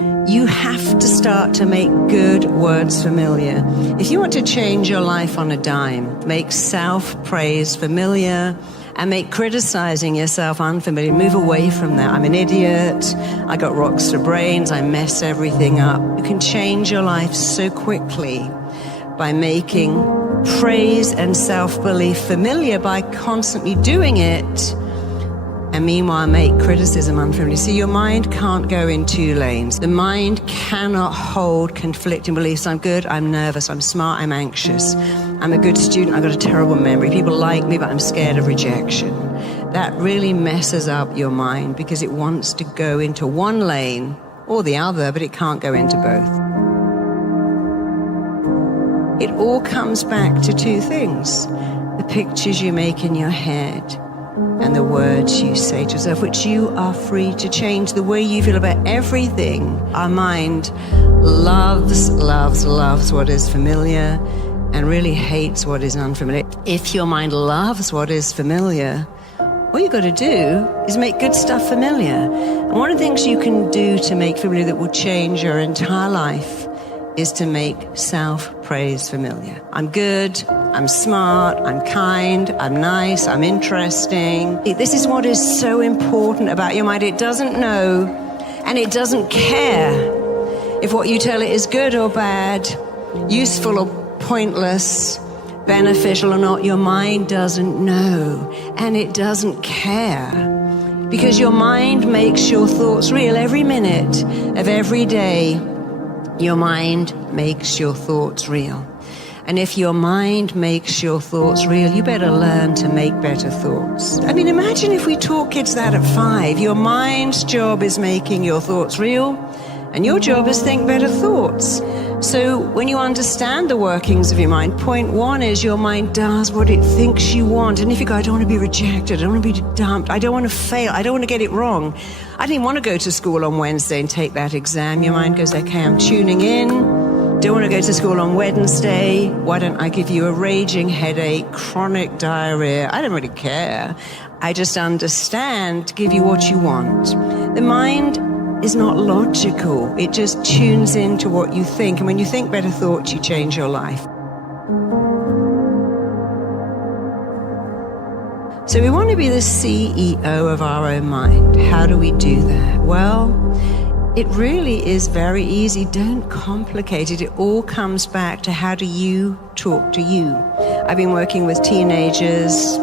You have to start to make good words familiar. If you want to change your life on a dime, make self-praise familiar and make criticizing yourself unfamiliar. Move away from that. I'm an idiot. I got rocks for brains. I mess everything up. You can change your life so quickly by making praise and self-belief familiar by constantly doing it. And meanwhile, make criticism unfamiliar. See, your mind can't go in two lanes. The mind cannot hold conflicting beliefs. I'm good, I'm nervous, I'm smart, I'm anxious. I'm a good student, I've got a terrible memory. People like me, but I'm scared of rejection. That really messes up your mind because it wants to go into one lane or the other, but it can't go into both. It all comes back to two things: the pictures you make in your head and the words you say to yourself, which you are free to change. The way you feel about everything. Our mind loves what is familiar and really hates what is unfamiliar. If your mind loves what is familiar, all you've got to do is make good stuff familiar. And one of the things you can do to make familiar that will change your entire life is to make self-praise familiar. I'm good, I'm smart, I'm kind, I'm nice, I'm interesting. This is what is so important about your mind. It doesn't know and it doesn't care if what you tell it is good or bad, useful or pointless, beneficial or not. Your mind doesn't know and it doesn't care, because your mind makes your thoughts real every minute of every day. Your mind makes your thoughts real. And if your mind makes your thoughts real, you better learn to make better thoughts. I mean, imagine if we taught kids that at 5. Your mind's job is making your thoughts real, and your job is think better thoughts. So when you understand the workings of your mind, point 1 is your mind does what it thinks you want. And if you go, I don't want to be rejected, I don't want to be dumped, I don't want to fail, I don't want to get it wrong, I didn't want to go to school on Wednesday and take that exam. Your mind goes, okay, I'm tuning in. Don't want to go to school on Wednesday. Why don't I give you a raging headache, chronic diarrhea? I don't really care. I just understand to give you what you want. The mind is not logical. It just tunes into what you think. And when you think better thoughts, you change your life. So we want to be the CEO of our own mind. How do we do that? Well, it really is very easy. Don't complicate it. It all comes back to how do you talk to you. I've been working with teenagers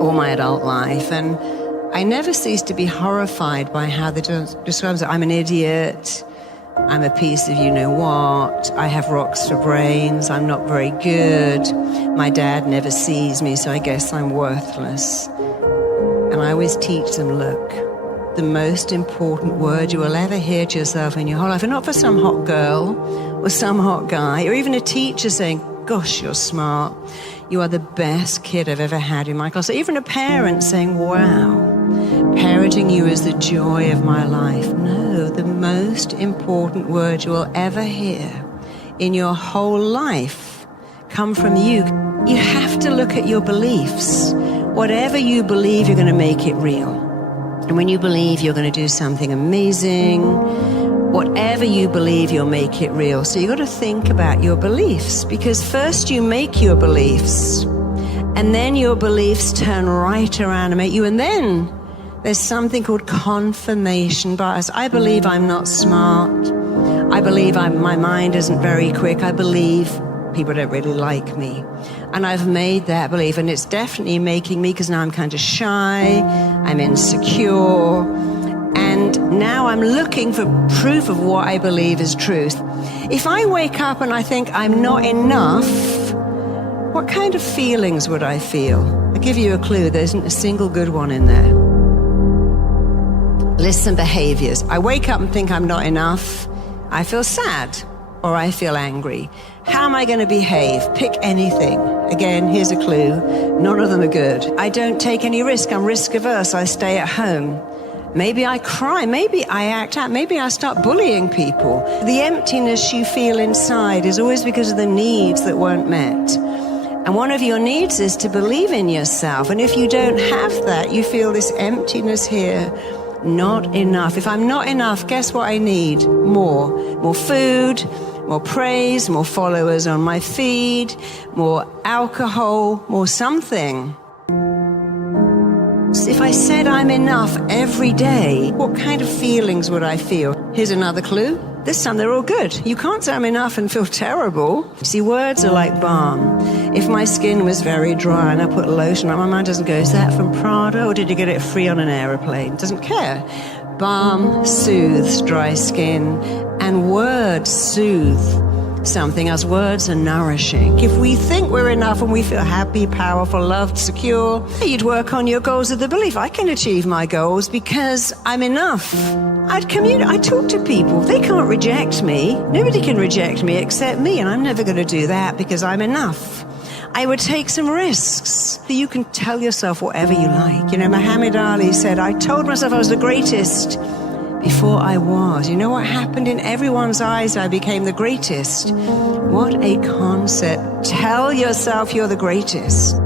all my adult life, and I never cease to be horrified by how they describe it. I'm an idiot. I'm a piece of you-know-what. I have rocks for brains. I'm not very good. My dad never sees me, so I guess I'm worthless. And I always teach them, look, the most important word you will ever hear to yourself in your whole life, and not for some hot girl or some hot guy, or even a teacher saying, gosh, you're smart. You are the best kid I've ever had in my class. Or even a parent saying, wow, parenting you is the joy of my life. No, the most important word you will ever hear in your whole life come from you. You have to look at your beliefs. Whatever you believe, you're going to make it real. And when you believe you're going to do something amazing, whatever you believe, you'll make it real. So you've got to think about your beliefs, because first you make your beliefs, and then your beliefs turn right around and make you, and then there's something called confirmation bias. I believe I'm not smart. I believe my mind isn't very quick. I believe people don't really like me. And I've made that belief, and it's definitely making me, because now I'm kind of shy, I'm insecure, and now I'm looking for proof of what I believe is truth. If I wake up and I think I'm not enough, what kind of feelings would I feel? I'll give you a clue. There isn't a single good one in there. Listen, behaviors. I wake up and think I'm not enough. I feel sad, or I feel angry. How am I going to behave? Pick anything. Again, here's a clue. None of them are good. I don't take any risk. I'm risk averse. I stay at home. Maybe I cry. Maybe I act out. Maybe I start bullying people. The emptiness you feel inside is always because of the needs that weren't met. And one of your needs is to believe in yourself. And if you don't have that, you feel this emptiness here not enough. If I'm not enough, guess what I need? More. More food, more praise, more followers on my feed, more alcohol, more something. If I said I'm enough every day, what kind of feelings would I feel? Here's another clue. This time they're all good. You can't say I'm enough and feel terrible. See, words are like balm. If my skin was very dry and I put lotion on, my mind doesn't go, is that from Prada or did you get it free on an aeroplane? Doesn't care. Balm soothes dry skin, and words soothe something else. Words are nourishing. If we think we're enough and we feel happy, powerful, loved, secure, you'd work on your goals with the belief, I can achieve my goals because I'm enough. I'd talk to people. They can't reject me. Nobody can reject me except me, and I'm never going to do that because I'm enough. I would take some risks. You can tell yourself whatever you like. Muhammad Ali said, I told myself I was the greatest before I was. You know what happened? In everyone's eyes, I became the greatest. What a concept. Tell yourself you're the greatest.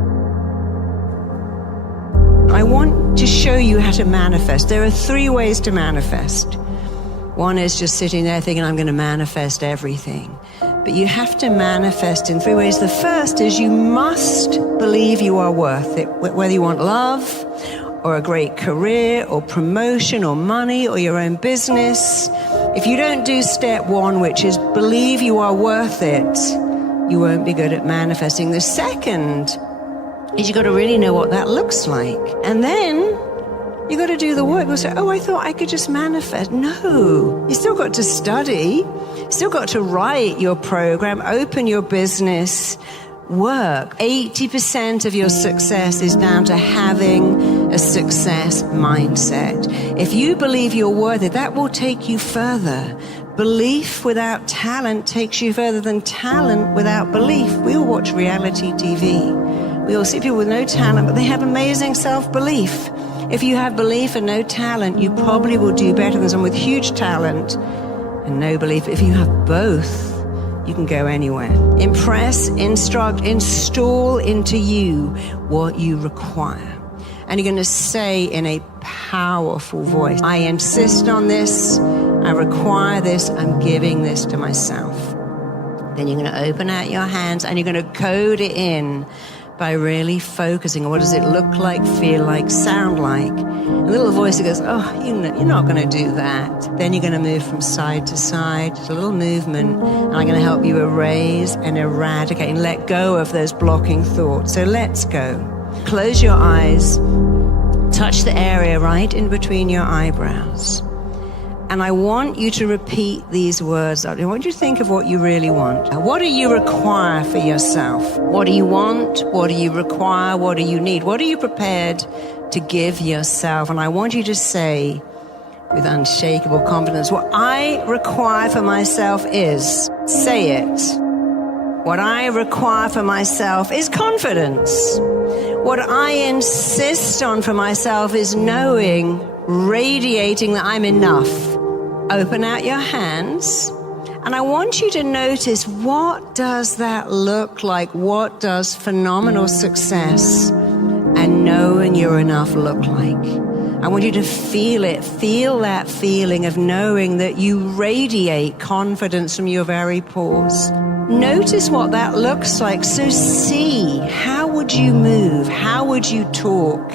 I want to show you how to manifest. There are 3 ways to manifest. One is just sitting there thinking, I'm going to manifest everything. But you have to manifest in 3 ways. The first is you must believe you are worth it, whether you want love, or a great career, or promotion, or money, or your own business. If you don't do step 1, which is believe you are worth it, you won't be good at manifesting. The second is you got to really know what that looks like. And then you got to do the work. You'll say, I thought I could just manifest. No, you still got to study, still got to write your program, open your business, work. 80% of your success is down to having a success mindset. If you believe you're worth it, that will take you further. Belief without talent takes you further than talent without belief. We all watch reality TV. We all see people with no talent, but they have amazing self-belief. If you have belief and no talent, you probably will do better than someone with huge talent and no belief. If you have both, you can go anywhere. Impress, instruct, install into you what you require. And you're going to say in a powerful voice, I insist on this, I require this, I'm giving this to myself. Then you're going to open out your hands and you're going to code it in by really focusing on what does it look like, feel like, sound like. A little voice that goes, you're not going to do that. Then you're going to move from side to side, just a little movement, and I'm going to help you erase and eradicate and let go of those blocking thoughts. So let's go. Close your eyes, touch the area right in between your eyebrows. And I want you to repeat these words. I want you to think of what you really want. What do you require for yourself? What do you want? What do you require? What do you need? What are you prepared to give yourself? And I want you to say with unshakable confidence, what I require for myself is, say it. What I require for myself is confidence. What I insist on for myself is knowing, radiating that I'm enough. Open out your hands, and I want you to notice, what does that look like? What does phenomenal success and knowing you're enough look like? I want you to feel it. Feel that feeling of knowing that you radiate confidence from your very pores. Notice what that looks like. So see, how would you move? How would you talk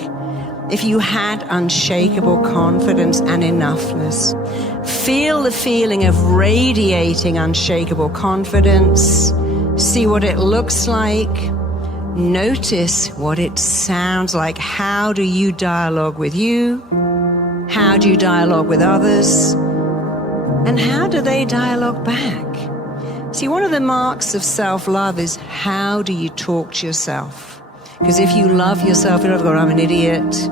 if you had unshakable confidence and enoughness? Feel the feeling of radiating unshakable confidence. See what it looks like. Notice what it sounds like. How do you dialogue with you? How do you dialogue with others? And how do they dialogue back? See, one of the marks of self-love is, how do you talk to yourself? Because if you love yourself, you don't go, I'm an idiot,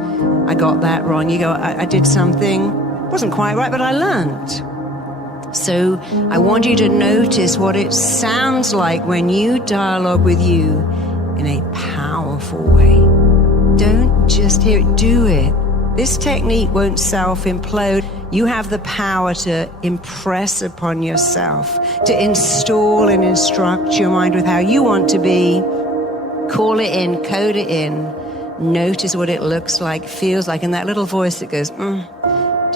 I got that wrong. You go, I did something, wasn't quite right, but I learned. So I want you to notice what it sounds like when you dialogue with you in a powerful way. Don't just hear it, do it. This technique won't self-implode. You have the power to impress upon yourself, to install and instruct your mind with how you want to be. Call it in, code it in. Notice what it looks like, feels like, and that little voice that goes,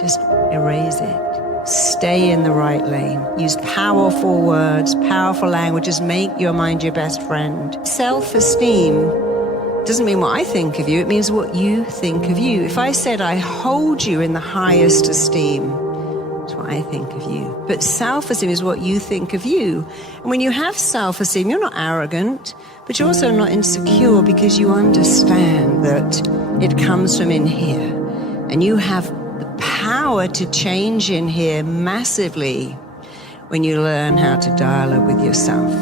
Just erase it. Stay in the right lane. Use powerful words, powerful languages. Make your mind your best friend. Self-esteem doesn't mean what I think of you. It means what you think of you. If I said I hold you in the highest esteem, that's what I think of you. But self-esteem is what you think of you. And when you have self-esteem, you're not arrogant, but you're also not insecure, because you understand that it comes from in here. And you have the power to change in here massively when you learn how to dialogue with yourself.